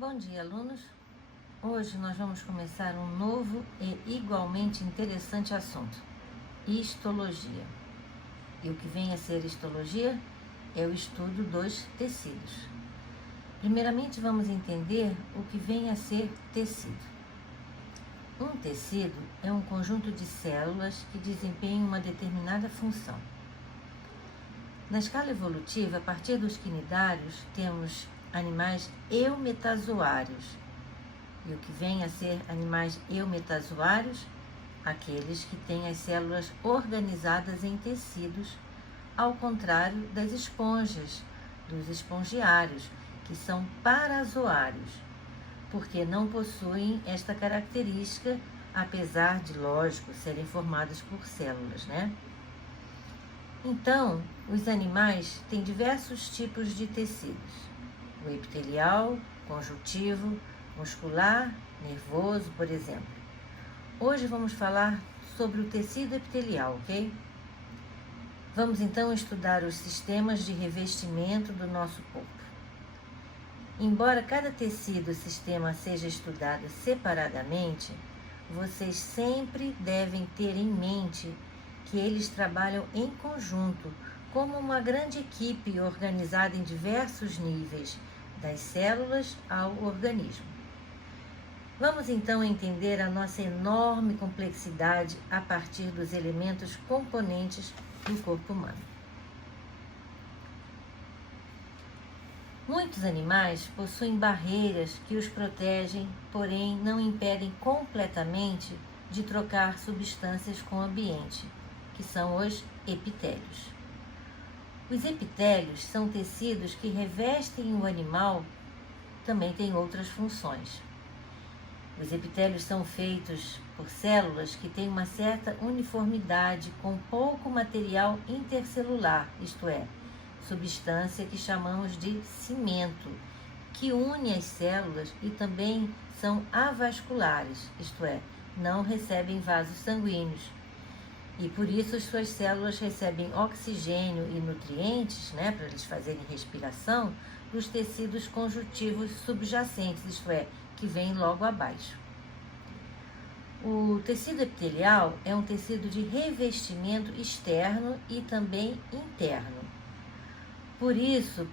Bom dia, alunos! Hoje nós vamos começar um novo e igualmente interessante assunto: histologia. E o que vem a ser histologia? É o estudo dos tecidos. Primeiramente, vamos entender o que vem a ser tecido. Um tecido é um conjunto de células que desempenham uma determinada função. Na escala evolutiva, a partir dos quinidários, temos animais eumetazoários. E o que vem a ser animais eumetazoários? Aqueles que têm as células organizadas em tecidos, ao contrário das esponjas, dos espongiários, que são parazoários, porque não possuem esta característica, apesar de, lógico, serem formados por células, né? Então, os animais têm diversos tipos de tecidos: o epitelial, conjuntivo, muscular, nervoso, por exemplo. Hoje vamos falar sobre o tecido epitelial, ok? Vamos então estudar os sistemas de revestimento do nosso corpo. Embora cada tecido sistema seja estudado separadamente, vocês sempre devem ter em mente que eles trabalham em conjunto, como uma grande equipe organizada em diversos níveis, das células ao organismo. Vamos então entender a nossa enorme complexidade a partir dos elementos componentes do corpo humano. Muitos animais possuem barreiras que os protegem, porém não impedem completamente de trocar substâncias com o ambiente, que são os epitélios. Os epitélios são tecidos que revestem o animal, também têm outras funções. Os epitélios são feitos por células que têm uma certa uniformidade com pouco material intercelular, isto é, substância que chamamos de cimento, que une as células e também são avasculares, isto é, não recebem vasos sanguíneos. E por isso suas células recebem oxigênio e nutrientes, para eles fazerem respiração, dos tecidos conjuntivos subjacentes, isto é, que vem logo abaixo. O tecido epitelial é um tecido de revestimento externo e também interno. Por isso,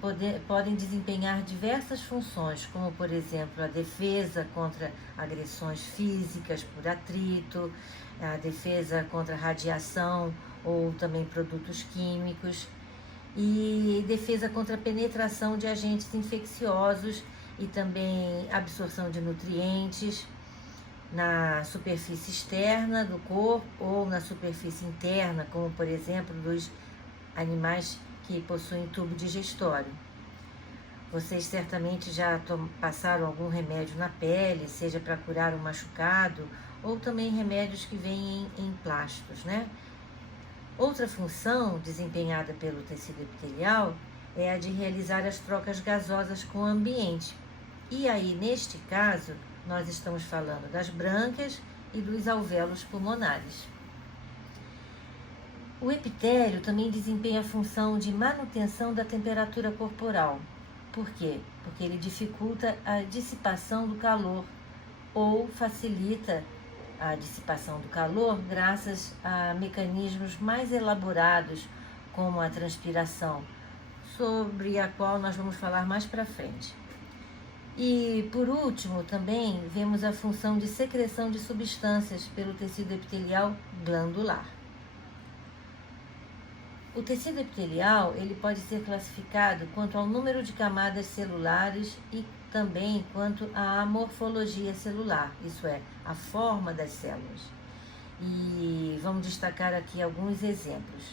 podem desempenhar diversas funções, como, por exemplo, a defesa contra agressões físicas por atrito, a defesa contra radiação ou também produtos químicos, e defesa contra a penetração de agentes infecciosos e também absorção de nutrientes na superfície externa do corpo ou na superfície interna, como, por exemplo, dos animais que possuem tubo digestório. Vocês certamente já passaram algum remédio na pele, seja para curar um machucado, ou também remédios que vêm em plásticos, Outra função desempenhada pelo tecido epitelial é a de realizar as trocas gasosas com o ambiente. E aí, neste caso, nós estamos falando das brânquias e dos alvéolos pulmonares. O epitélio também desempenha a função de manutenção da temperatura corporal. Por quê? Porque ele dificulta a dissipação do calor ou facilita a dissipação do calor graças a mecanismos mais elaborados, como a transpiração, sobre a qual nós vamos falar mais para frente. E, por último, também vemos a função de secreção de substâncias pelo tecido epitelial glandular. O tecido epitelial ele pode ser classificado quanto ao número de camadas celulares e também quanto à morfologia celular, isso é, a forma das células. E vamos destacar aqui alguns exemplos.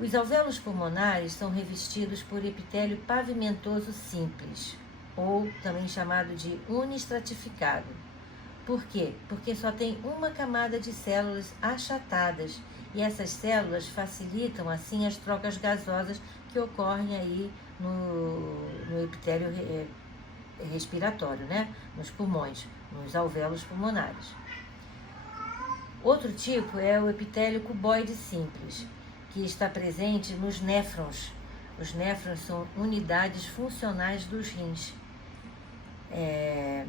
Os alvéolos pulmonares são revestidos por epitélio pavimentoso simples, ou também chamado de unistratificado. Por quê? Porque só tem uma camada de células achatadas, e essas células facilitam assim as trocas gasosas que ocorrem aí no epitélio respiratório, nos pulmões, nos alvéolos pulmonares. Outro tipo é o epitélio cuboide simples, que está presente nos néfrons. Os néfrons são unidades funcionais dos rins.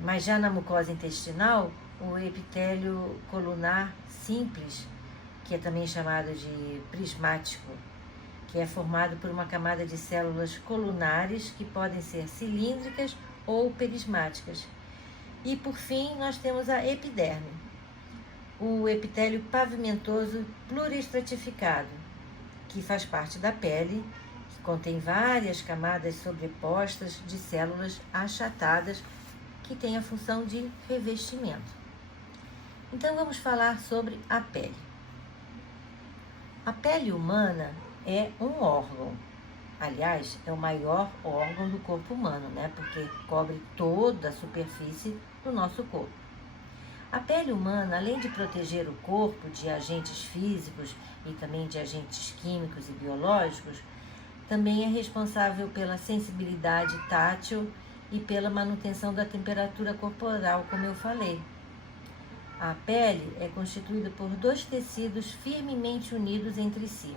Mas já na mucosa intestinal, o epitélio colunar simples, que é também chamado de prismático, que é formado por uma camada de células colunares que podem ser cilíndricas ou perismáticas. E por fim, nós temos a epiderme, o epitélio pavimentoso pluriestratificado, que faz parte da pele, que contém várias camadas sobrepostas de células achatadas que têm a função de revestimento. Então vamos falar sobre a pele. A pele humana é um órgão. Aliás, é o maior órgão do corpo humano, né? Porque cobre toda a superfície do nosso corpo. A pele humana, além de proteger o corpo de agentes físicos e também de agentes químicos e biológicos, também é responsável pela sensibilidade tátil e pela manutenção da temperatura corporal, como eu falei. A pele é constituída por dois tecidos firmemente unidos entre si.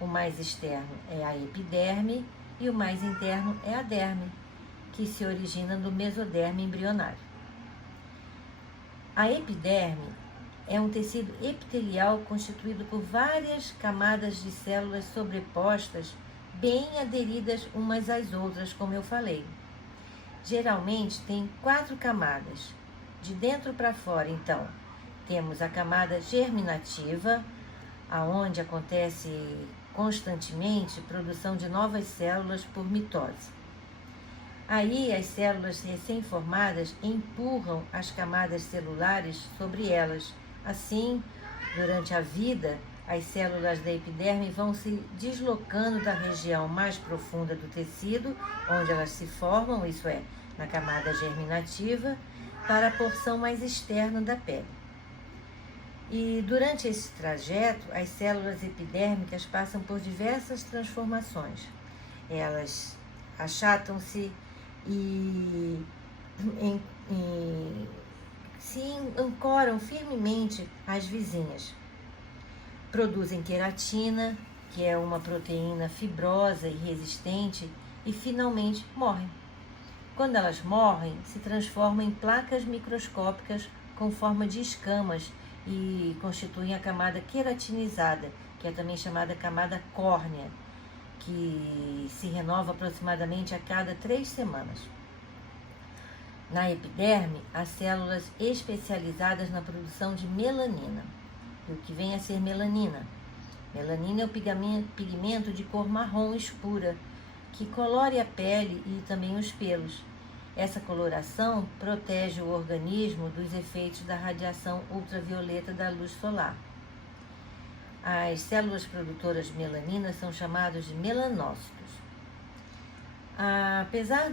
O mais externo é a epiderme e o mais interno é a derme, que se origina do mesoderme embrionário. A epiderme é um tecido epitelial constituído por várias camadas de células sobrepostas, bem aderidas umas às outras, como eu falei. Geralmente tem 4 camadas. De dentro para fora, então, temos a camada germinativa, aonde acontece constantemente produção de novas células por mitose. Aí as células recém-formadas empurram as camadas celulares sobre elas. Assim, durante a vida, as células da epiderme vão se deslocando da região mais profunda do tecido, onde elas se formam, isso é, na camada germinativa, para a porção mais externa da pele. E durante esse trajeto, as células epidérmicas passam por diversas transformações. Elas achatam-se e se ancoram firmemente às vizinhas. Produzem queratina, que é uma proteína fibrosa e resistente, e finalmente morrem. Quando elas morrem, se transformam em placas microscópicas com forma de escamas e constituem a camada queratinizada, que é também chamada camada córnea, que se renova aproximadamente a cada 3 semanas. Na epiderme, há células especializadas na produção de melanina. E o que vem a ser melanina? Melanina é o pigmento de cor marrom escura, que colore a pele e também os pelos. Essa coloração protege o organismo dos efeitos da radiação ultravioleta da luz solar. As células produtoras de melanina são chamadas de melanócitos. Apesar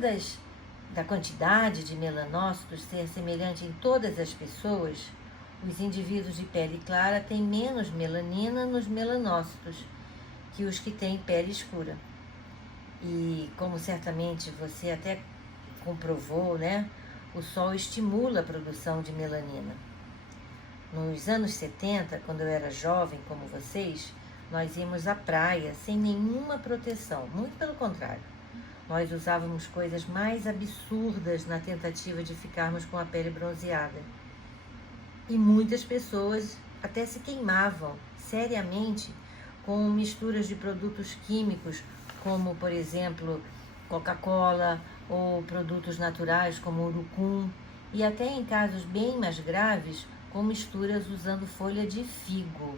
da quantidade de melanócitos ser semelhante em todas as pessoas, os indivíduos de pele clara têm menos melanina nos melanócitos que os que têm pele escura. E como certamente você até comprovou, né? O sol estimula a produção de melanina. Nos anos 70, quando eu era jovem como vocês, nós íamos à praia sem nenhuma proteção, muito pelo contrário. Nós usávamos coisas mais absurdas na tentativa de ficarmos com a pele bronzeada. E muitas pessoas até se queimavam seriamente com misturas de produtos químicos, como, por exemplo, Coca-Cola ou produtos naturais como urucum, e até em casos bem mais graves, com misturas usando folha de figo,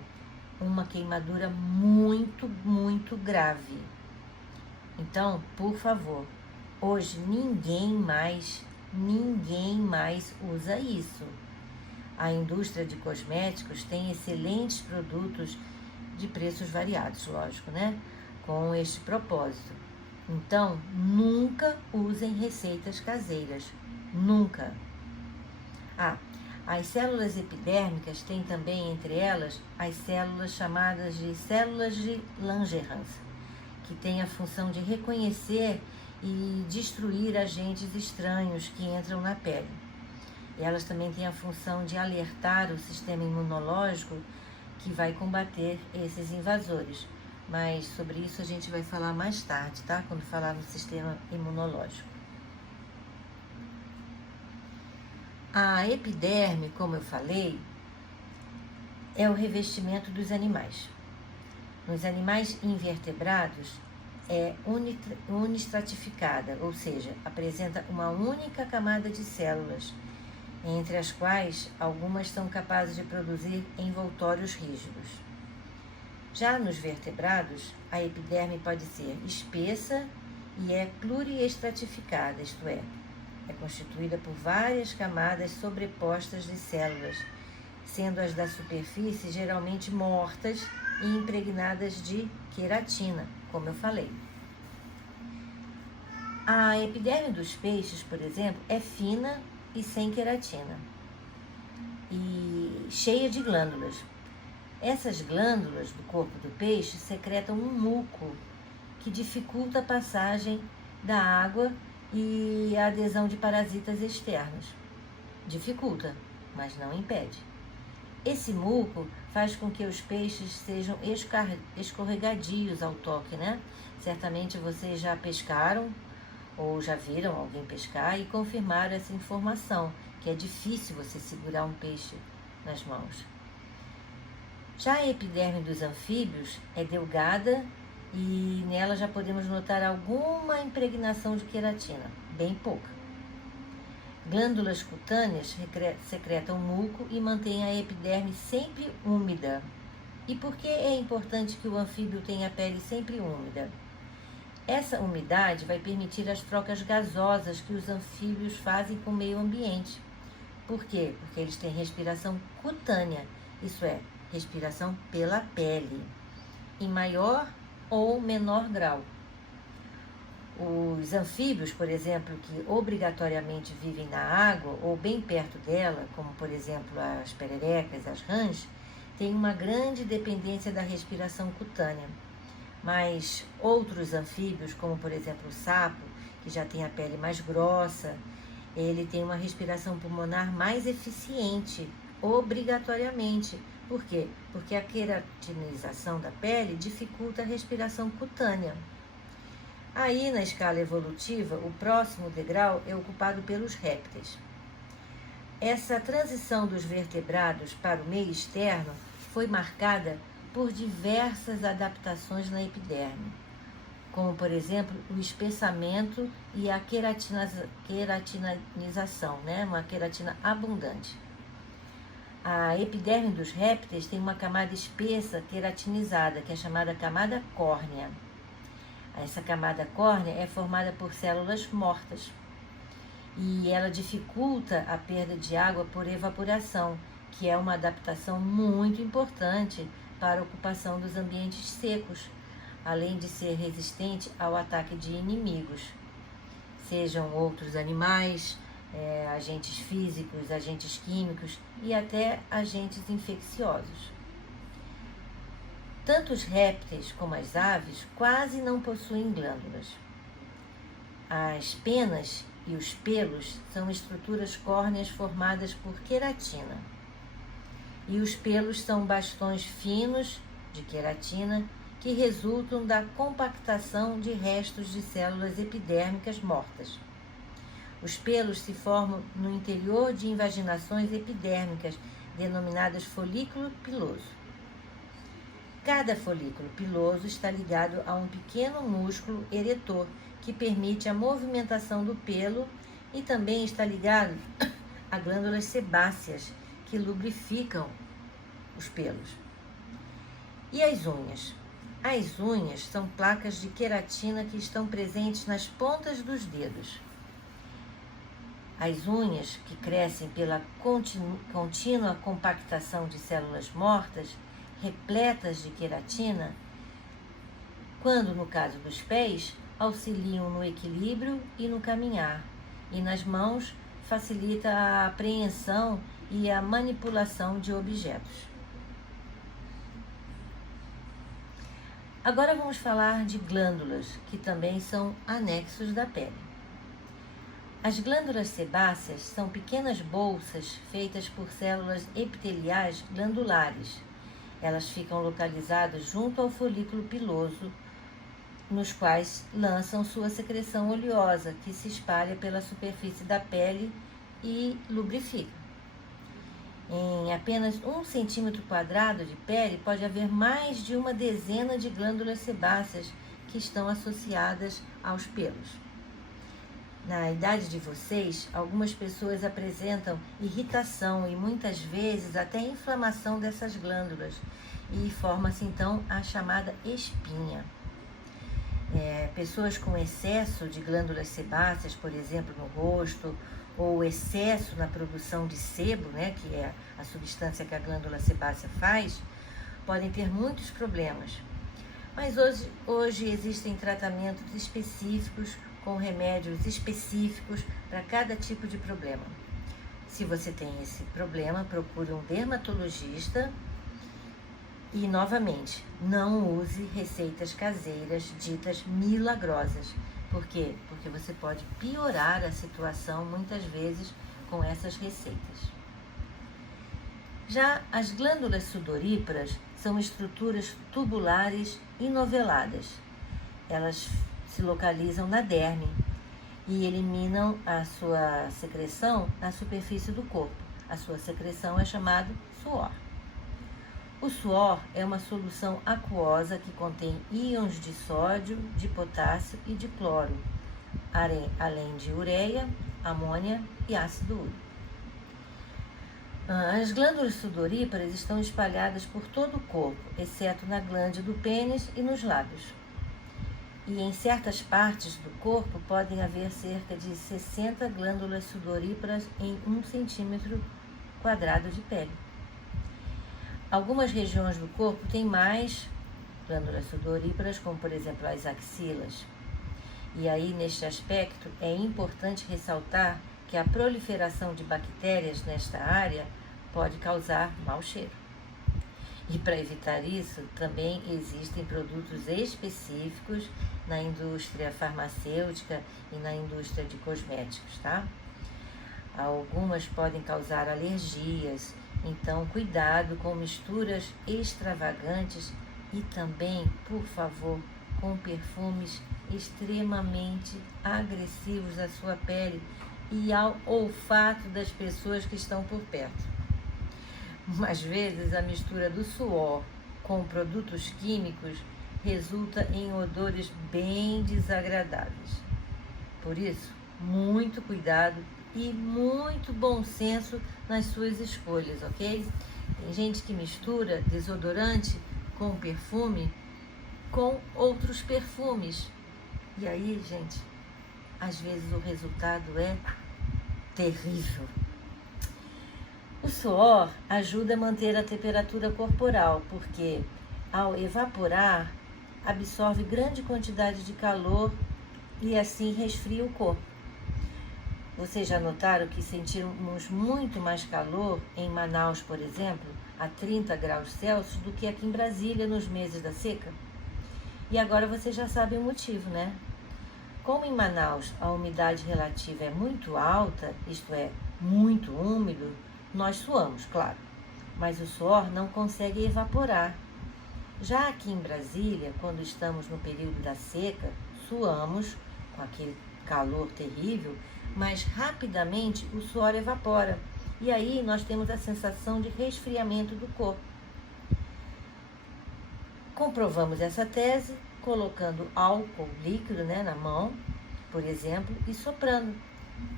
uma queimadura muito, muito grave. Então, por favor, hoje ninguém mais usa isso. A indústria de cosméticos tem excelentes produtos de preços variados, lógico, né? Com este propósito. Então, nunca usem receitas caseiras. Nunca. As células epidérmicas têm também entre elas as células chamadas de células de Langerhans, que têm a função de reconhecer e destruir agentes estranhos que entram na pele. E elas também têm a função de alertar o sistema imunológico que vai combater esses invasores. Mas sobre isso a gente vai falar mais tarde, tá? Quando falar no sistema imunológico. A epiderme, como eu falei, é o revestimento dos animais. Nos animais invertebrados é unistratificada, ou seja, apresenta uma única camada de células, entre as quais algumas são capazes de produzir envoltórios rígidos. Já nos vertebrados, a epiderme pode ser espessa e é pluriestratificada, isto é constituída por várias camadas sobrepostas de células, sendo as da superfície geralmente mortas e impregnadas de queratina, como eu falei. A epiderme dos peixes, por exemplo, é fina e sem queratina e cheia de glândulas. Essas glândulas do corpo do peixe secretam um muco que dificulta a passagem da água e a adesão de parasitas externos. Dificulta, mas não impede. Esse muco faz com que os peixes sejam escorregadios ao toque, né? Certamente vocês já pescaram ou já viram alguém pescar e confirmaram essa informação, que é difícil você segurar um peixe nas mãos. Já a epiderme dos anfíbios é delgada e nela já podemos notar alguma impregnação de queratina, bem pouca. Glândulas cutâneas secretam muco e mantêm a epiderme sempre úmida. E por que é importante que o anfíbio tenha a pele sempre úmida? Essa umidade vai permitir as trocas gasosas que os anfíbios fazem com o meio ambiente. Por quê? Porque eles têm respiração cutânea, isso é, respiração pela pele, em maior ou menor grau. Os anfíbios, por exemplo, que obrigatoriamente vivem na água ou bem perto dela, como por exemplo as pererecas, as rãs, têm uma grande dependência da respiração cutânea. Mas outros anfíbios, como por exemplo o sapo, que já tem a pele mais grossa, ele tem uma respiração pulmonar mais eficiente, obrigatoriamente. Por quê? Porque a queratinização da pele dificulta a respiração cutânea. Aí, na escala evolutiva, o próximo degrau é ocupado pelos répteis. Essa transição dos vertebrados para o meio externo foi marcada por diversas adaptações na epiderme, como, por exemplo, o espessamento e a queratinização, né? Uma queratina abundante. A epiderme dos répteis tem uma camada espessa queratinizada, que é chamada camada córnea. Essa camada córnea é formada por células mortas e ela dificulta a perda de água por evaporação, que é uma adaptação muito importante para a ocupação dos ambientes secos, além de ser resistente ao ataque de inimigos, sejam outros animais, agentes físicos, agentes químicos e até agentes infecciosos. Tanto os répteis como as aves quase não possuem glândulas. As penas e os pelos são estruturas córneas formadas por queratina. E os pelos são bastões finos de queratina que resultam da compactação de restos de células epidérmicas mortas. Os pelos se formam no interior de invaginações epidérmicas, denominadas folículo piloso. Cada folículo piloso está ligado a um pequeno músculo eretor, que permite a movimentação do pelo, e também está ligado a glândulas sebáceas, que lubrificam os pelos. E as unhas? As unhas são placas de queratina que estão presentes nas pontas dos dedos. As unhas, que crescem pela contínua compactação de células mortas, repletas de queratina, quando no caso dos pés, auxiliam no equilíbrio e no caminhar, e nas mãos facilita a apreensão e a manipulação de objetos. Agora vamos falar de glândulas, que também são anexos da pele. As glândulas sebáceas são pequenas bolsas feitas por células epiteliais glandulares. Elas ficam localizadas junto ao folículo piloso, nos quais lançam sua secreção oleosa, que se espalha pela superfície da pele e lubrifica. Em apenas 1 centímetro quadrado de pele pode haver mais de uma dezena de glândulas sebáceas que estão associadas aos pelos. Na idade de vocês, algumas pessoas apresentam irritação e muitas vezes até inflamação dessas glândulas e forma-se então a chamada espinha. Pessoas com excesso de glândulas sebáceas, por exemplo, no rosto, ou excesso na produção de sebo, né, que é a substância que a glândula sebácea faz, podem ter muitos problemas. Mas hoje existem tratamentos específicos com remédios específicos para cada tipo de problema. Se você tem esse problema, procure um dermatologista e, novamente, não use receitas caseiras ditas milagrosas. Por quê? Porque você pode piorar a situação muitas vezes com essas receitas. Já as glândulas sudoríparas são estruturas tubulares inoveladas. Elas se localizam na derme e eliminam a sua secreção na superfície do corpo. A sua secreção é chamada suor. O suor é uma solução aquosa que contém íons de sódio, de potássio e de cloro, além de ureia, amônia e ácido úrico. As glândulas sudoríparas estão espalhadas por todo o corpo, exceto na glande do pênis e nos lábios. E em certas partes do corpo podem haver cerca de 60 glândulas sudoríparas em 1 centímetro quadrado de pele. Algumas regiões do corpo têm mais glândulas sudoríparas, como por exemplo as axilas. E aí, neste aspecto, é importante ressaltar que a proliferação de bactérias nesta área pode causar mau cheiro. E para evitar isso, também existem produtos específicos na indústria farmacêutica e na indústria de cosméticos, tá? Algumas podem causar alergias, então cuidado com misturas extravagantes e também, por favor, com perfumes extremamente agressivos à sua pele e ao olfato das pessoas que estão por perto. Às vezes, a mistura do suor com produtos químicos resulta em odores bem desagradáveis. Por isso, muito cuidado e muito bom senso nas suas escolhas, ok? Tem gente que mistura desodorante com perfume com outros perfumes. E aí, gente, às vezes o resultado é terrível. O suor ajuda a manter a temperatura corporal, porque ao evaporar, absorve grande quantidade de calor e assim resfria o corpo. Vocês já notaram que sentimos muito mais calor em Manaus, por exemplo, a 30 graus Celsius, do que aqui em Brasília nos meses da seca? E agora vocês já sabem o motivo, né? Como em Manaus a umidade relativa é muito alta, isto é, muito úmido, nós suamos, claro, mas o suor não consegue evaporar. Já aqui em Brasília, quando estamos no período da seca, suamos com aquele calor terrível, mas rapidamente o suor evapora. E aí nós temos a sensação de resfriamento do corpo. Comprovamos essa tese colocando álcool líquido, na mão, por exemplo, e soprando.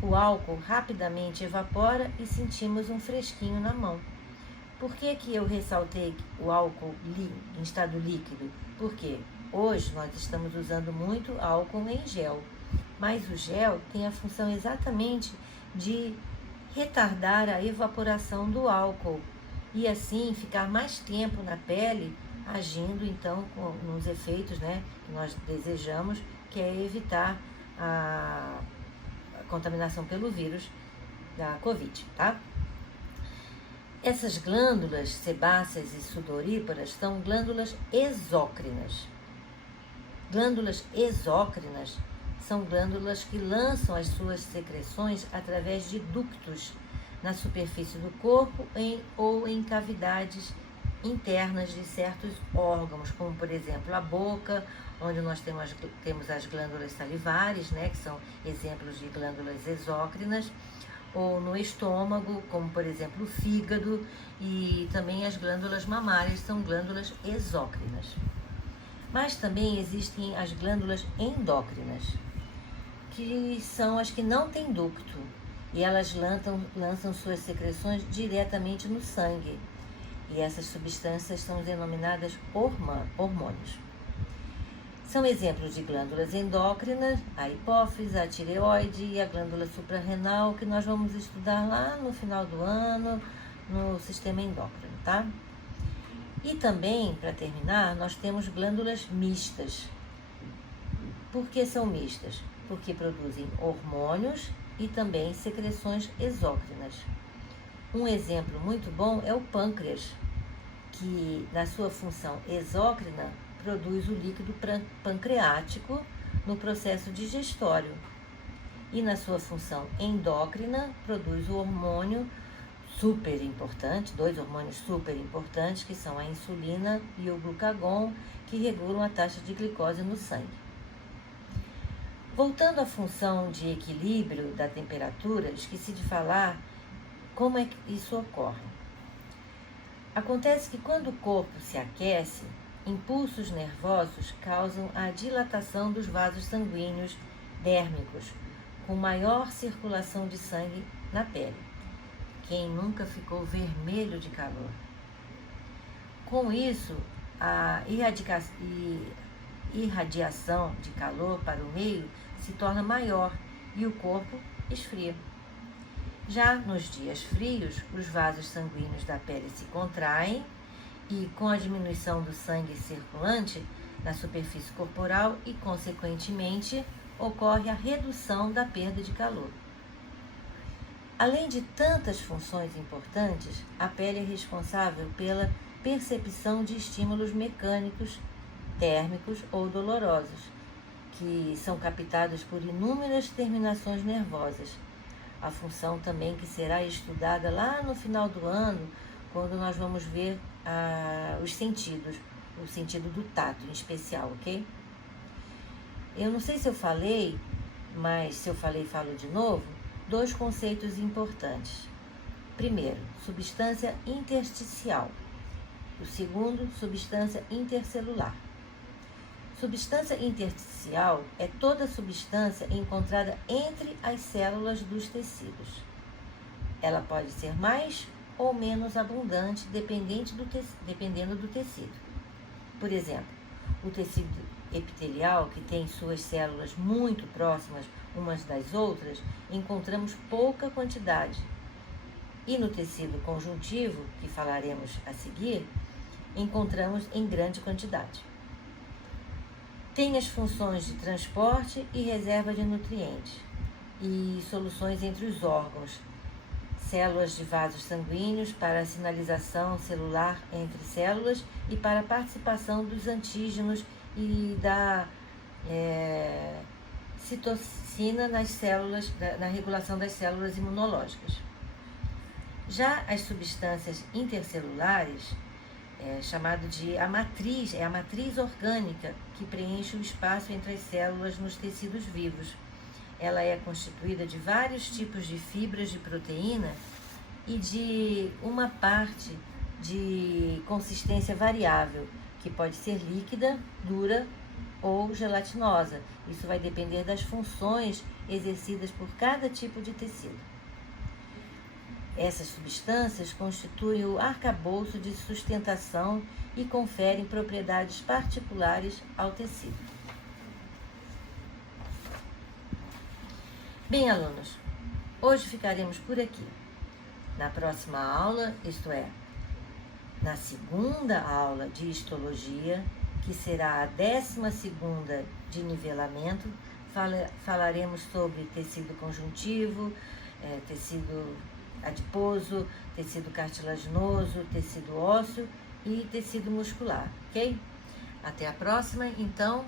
O álcool rapidamente evapora e sentimos um fresquinho na mão. Por que eu ressaltei o álcool em estado líquido? Porque hoje nós estamos usando muito álcool em gel, mas o gel tem a função exatamente de retardar a evaporação do álcool e assim ficar mais tempo na pele, agindo então nos efeitos que nós desejamos, que é evitar a contaminação pelo vírus da Covid, tá? Essas glândulas sebáceas e sudoríparas são glândulas exócrinas. Glândulas exócrinas são glândulas que lançam as suas secreções através de ductos na superfície do corpo ou em cavidades internas de certos órgãos, como por exemplo a boca, onde nós temos as glândulas salivares, que são exemplos de glândulas exócrinas, ou no estômago, como por exemplo o fígado, e também as glândulas mamárias são glândulas exócrinas. Mas também existem as glândulas endócrinas, que são as que não têm ducto, e elas lançam suas secreções diretamente no sangue. E essas substâncias são denominadas hormônios. São exemplos de glândulas endócrinas, a hipófise, a tireoide e a glândula suprarrenal, que nós vamos estudar lá no final do ano, no sistema endócrino, tá? E também, para terminar, nós temos glândulas mistas. Por que são mistas? Porque produzem hormônios e também secreções exócrinas. Um exemplo muito bom é o pâncreas, que na sua função exócrina produz o líquido pancreático no processo digestório e na sua função endócrina produz o hormônio super importante, dois hormônios super importantes, que são a insulina e o glucagon, que regulam a taxa de glicose no sangue. Voltando à função de equilíbrio da temperatura, esqueci de falar como é que isso ocorre. Acontece que quando o corpo se aquece, impulsos nervosos causam a dilatação dos vasos sanguíneos dérmicos, com maior circulação de sangue na pele. Quem nunca ficou vermelho de calor? Com isso, a irradiação de calor para o meio se torna maior e o corpo esfria. Já nos dias frios, os vasos sanguíneos da pele se contraem e, com a diminuição do sangue circulante na superfície corporal e, consequentemente, ocorre a redução da perda de calor. Além de tantas funções importantes, a pele é responsável pela percepção de estímulos mecânicos, térmicos ou dolorosos, que são captados por inúmeras terminações nervosas. A função também que será estudada lá no final do ano, quando nós vamos ver os sentidos, o sentido do tato em especial, ok? Eu não sei se eu falei, mas se eu falei, falo de novo, dois conceitos importantes. Primeiro, substância intersticial. O segundo, substância intercelular. Substância intersticial é toda substância encontrada entre as células dos tecidos. Ela pode ser mais ou menos abundante dependendo do tecido. Por exemplo, o tecido epitelial, que tem suas células muito próximas umas das outras, encontramos pouca quantidade. E no tecido conjuntivo, que falaremos a seguir, encontramos em grande quantidade. Tem as funções de transporte e reserva de nutrientes e soluções entre os órgãos, células de vasos sanguíneos para a sinalização celular entre células e para a participação dos antígenos e da citocina nas células, na regulação das células imunológicas. Já as substâncias intercelulares, chamado de a matriz orgânica que preenche o espaço entre as células nos tecidos vivos. Ela é constituída de vários tipos de fibras de proteína e de uma parte de consistência variável, que pode ser líquida, dura ou gelatinosa. Isso vai depender das funções exercidas por cada tipo de tecido. Essas substâncias constituem o arcabouço de sustentação e conferem propriedades particulares ao tecido. Bem, alunos, hoje ficaremos por aqui. Na próxima aula, isto é, na segunda aula de histologia, que será a 12ª de nivelamento, falaremos sobre tecido conjuntivo, tecido adiposo, tecido cartilaginoso, tecido ósseo e tecido muscular, ok? Até a próxima, então.